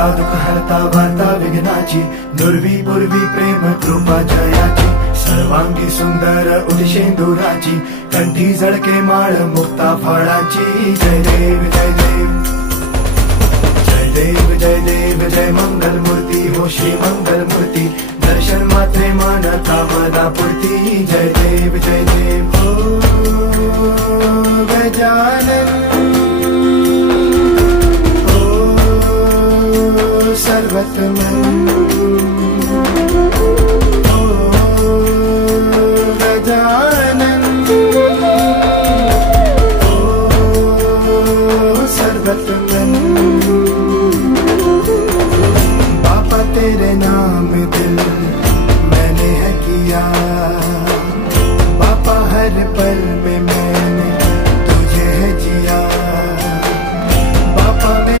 हरता दुःख हरता वार्ता विघ्नाची, दुर्वी पूर्वी प्रेम कृपा जयाची, सर्वांगी सुंदर उदिशेंदुराची, कंठी झळके माळ मुक्ता फळाची. जय देव जय देव जय देव जय देव जय मंगल मूर्ती हो श्री मंगल मूर्ती, दर्शन मात्रे मन कामना पूर्ती. जय देव जय देव हो गजानन हो सर्वतमन.